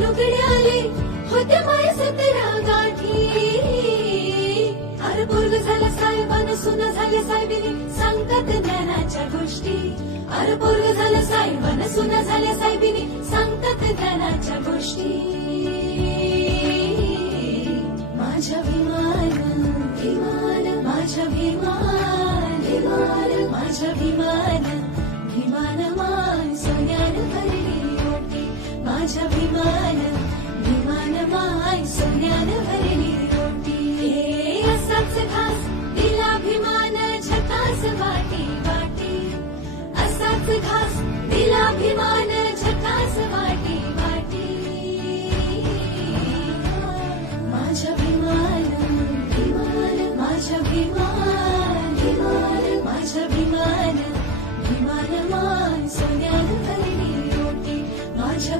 लुगड्याले होत्या माय 17 गाठी. अरे पोरग झालं साहेबान सुना झाल्या साहेबिनी सांगतात ज्ञानाच्या गोष्टी. अरे पोरग झालं साहेबान सुना झाल्या साहेबिनी सांगतात ज्ञानाच्या गोष्टी. माझ्या भीमान भीमान माझ्या भीमान भीमान माझ्या भीमान भीमान मान सोन्यान भरली रोटी. माझ्या भीमान भीमान मान सोन्यान भरली रोटी. हे असाच घास दिला भीमान झकास वाटी वाटी. असाच घास दिला भीमान झकास वाटी वाटी. माझ्या भीमान भीमान माझ्या भीमान भीमान माझ्या भीमान भीमान मान सोन्यान भरली रोटी. माझ्या